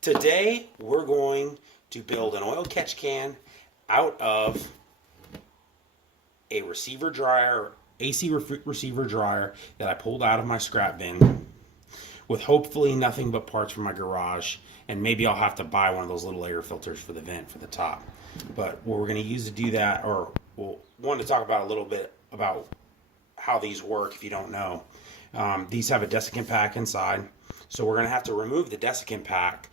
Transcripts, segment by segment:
Today we're going to build an oil catch can out of a receiver dryer, AC receiver dryer that I pulled out of my scrap bin with hopefully nothing but parts from my garage, and maybe I'll have to buy one of those little air filters for the vent for the top. But what we're going to use to do that, or we'll want to talk about a little bit about how these work if you don't know. These have a desiccant pack inside, so we're going to have to remove the desiccant pack.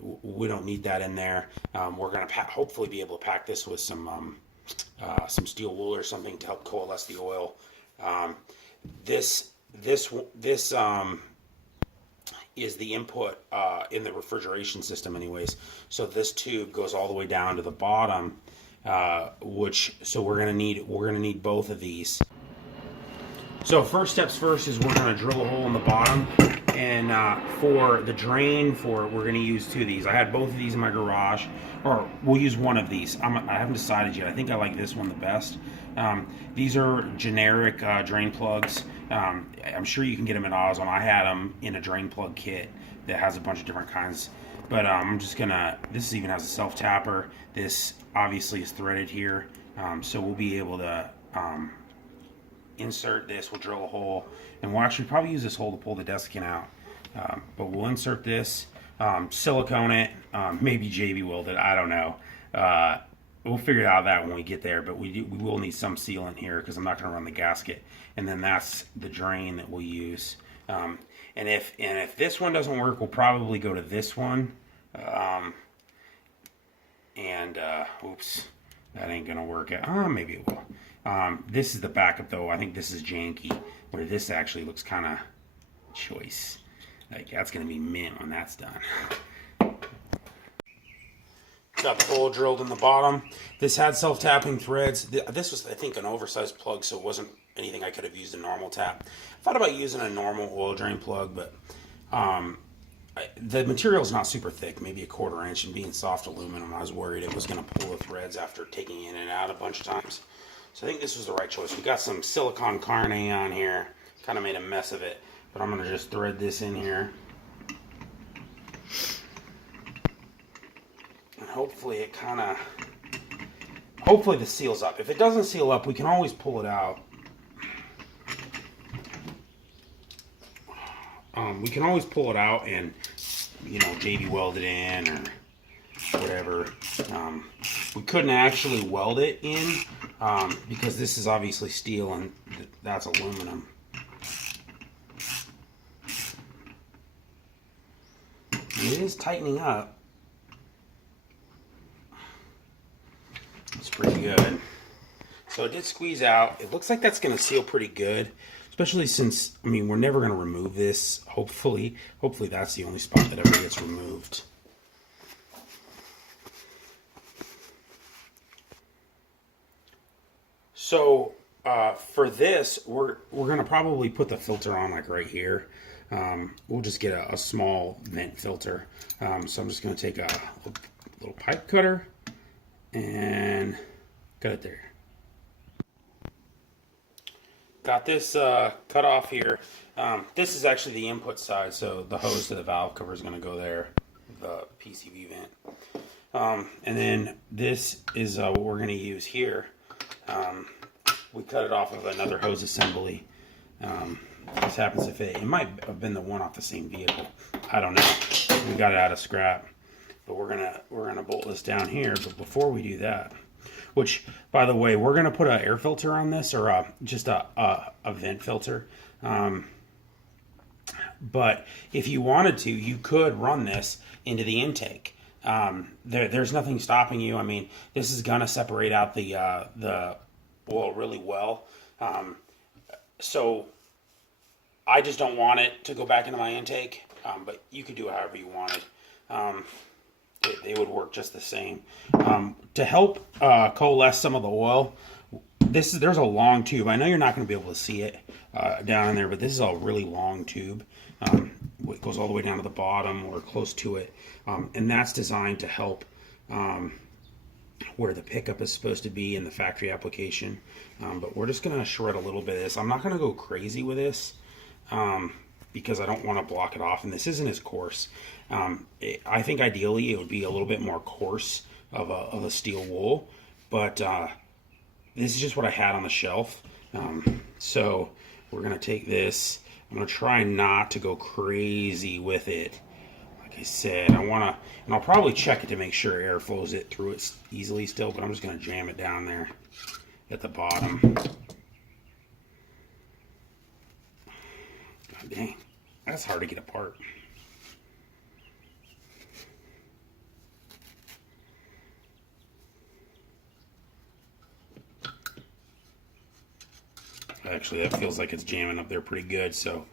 We don't need that in there. We're going to hopefully be able to pack this with some steel wool or something to help coalesce the oil. This is the input in the refrigeration system anyways. So this tube goes all the way down to the bottom, so we're gonna need both of these. So first steps first is we're gonna drill a hole in the bottom, and for the drain, we're gonna use two of these. I had both of these in my garage, or we'll use one of these. I haven't decided yet. I think I like this one the best. These are generic drain plugs. I'm sure you can get them at AutoZone. I had them in a drain plug kit that has a bunch of different kinds. But I'm just gonna, this even has a self tapper. This obviously is threaded here. So we'll be able to insert this. We'll drill a hole, and we'll actually probably use this hole to pull the desiccant out. But we'll insert this, silicone it, maybe JB weld it, I don't know. We'll figure out that when we get there, but we will need some sealant here because I'm not going to run the gasket. And then that's the drain that we'll use. And if this one doesn't work, we'll probably go to this one. Oops, that ain't going to work. Maybe it will. This is the backup though. I think this is janky, where this actually looks kind of choice. Like that's going to be mint when that's done. Got the hole drilled in the bottom. This had self-tapping threads. This was, I think, an oversized plug, so it wasn't anything I could have used a normal tap. I thought about using a normal oil drain plug, but the material is not super thick, maybe a 1/4 inch, and being soft aluminum, I was worried it was going to pull the threads after taking it in and out a bunch of times. So I think this was the right choice. We got some silicone carne on here. Kind of made a mess of it, but I'm going to just thread this in here. Hopefully hopefully this seals up. If it doesn't seal up, we can always pull it out. We can always pull it out and, JB weld it in or whatever. We couldn't actually weld it in because this is obviously steel and that's aluminum. It is tightening up. It's pretty good. So it did squeeze out. It looks like that's going to seal pretty good, especially since, we're never going to remove this, hopefully. Hopefully that's the only spot that ever gets removed. So for this, we're going to probably put the filter on like right here. We'll just get a small vent filter. So I'm just going to take a little pipe cutter and cut it there. Got this cut off here. This is actually the input side, so the hose to the valve cover is going to go there, the PCV vent. And then this is what we're going to use here. We cut it off of another hose assembly. This happens to fit. It might have been the one off the same vehicle. I don't know. We got it out of scrap. But we're gonna bolt this down here. But before we do that, which by the way, we're gonna put an air filter on this, or just a vent filter. But if you wanted to, you could run this into the intake. There's nothing stopping you. This is gonna separate out the oil really well. So I just don't want it to go back into my intake. But you could do it however you wanted. They would work just the same. To help coalesce some of the oil, there's a long tube. I know you're not going to be able to see it down in there, but this is a really long tube. It goes all the way down to the bottom or close to it, and that's designed to help where the pickup is supposed to be in the factory application. But we're just going to shred a little bit of this. I'm not going to go crazy with this because I don't want to block it off, and this isn't as coarse. I think ideally it would be a little bit more coarse of a steel wool, but this is just what I had on the shelf. So we're going to take this. I'm going to try not to go crazy with it. Like I said, I want to, and I'll probably check it to make sure air flows it through it easily still, but I'm just going to jam it down there at the bottom. God dang, that's hard to get apart. Actually, that feels like it's jamming up there pretty good, so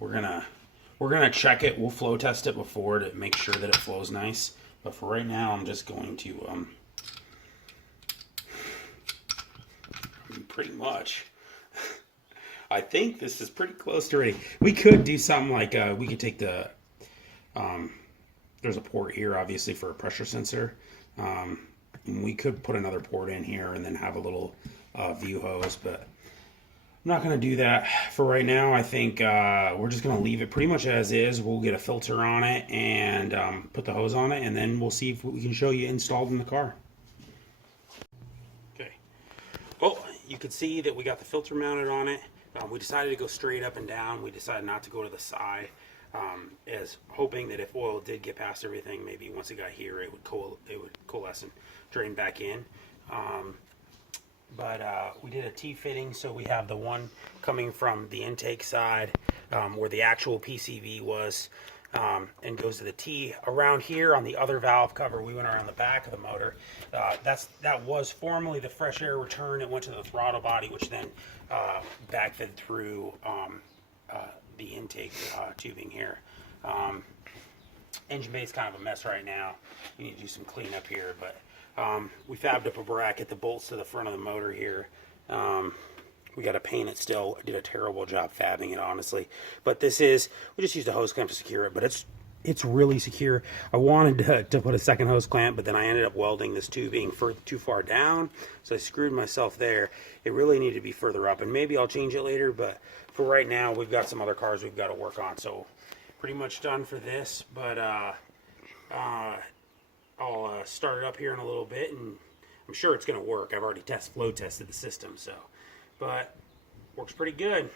we're gonna check it. We'll flow test it before to make sure that it flows nice. But for right now, I'm just going to pretty much. I think this is pretty close to ready. We could do something like we could take the there's a port here, obviously, for a pressure sensor. And we could put another port in here and then have a little view hose, but I'm not going to do that for right now. I think we're just going to leave it pretty much as is. We'll get a filter on it and put the hose on it, and then we'll see if we can show you installed in the car. Okay. Well, you can see that we got the filter mounted on it. We decided to go straight up and down. We decided not to go to the side, as hoping that if oil did get past everything, maybe once it got here, it would coalesce and drain back in. But we did a T-fitting, so we have the one coming from the intake side where the actual PCV was, and goes to the T. Around here on the other valve cover, we went around the back of the motor. That was formerly the fresh air return. It went to the throttle body, which then backfed through the intake tubing here. Engine bay is kind of a mess right now. You need to do some cleanup here, but we fabbed up a bracket, the bolts to the front of the motor here. We got to paint it still. I did a terrible job fabbing it, honestly. But this is, we just used a hose clamp to secure it, but it's really secure. I wanted to put a second hose clamp, but then I ended up welding this tubing too far down, so I screwed myself there. It really needed to be further up, and maybe I'll change it later, but for right now, we've got some other cars we've got to work on, so pretty much done for this, but I'll start it up here in a little bit, and I'm sure it's going to work. I've already flow tested the system, so, but works pretty good.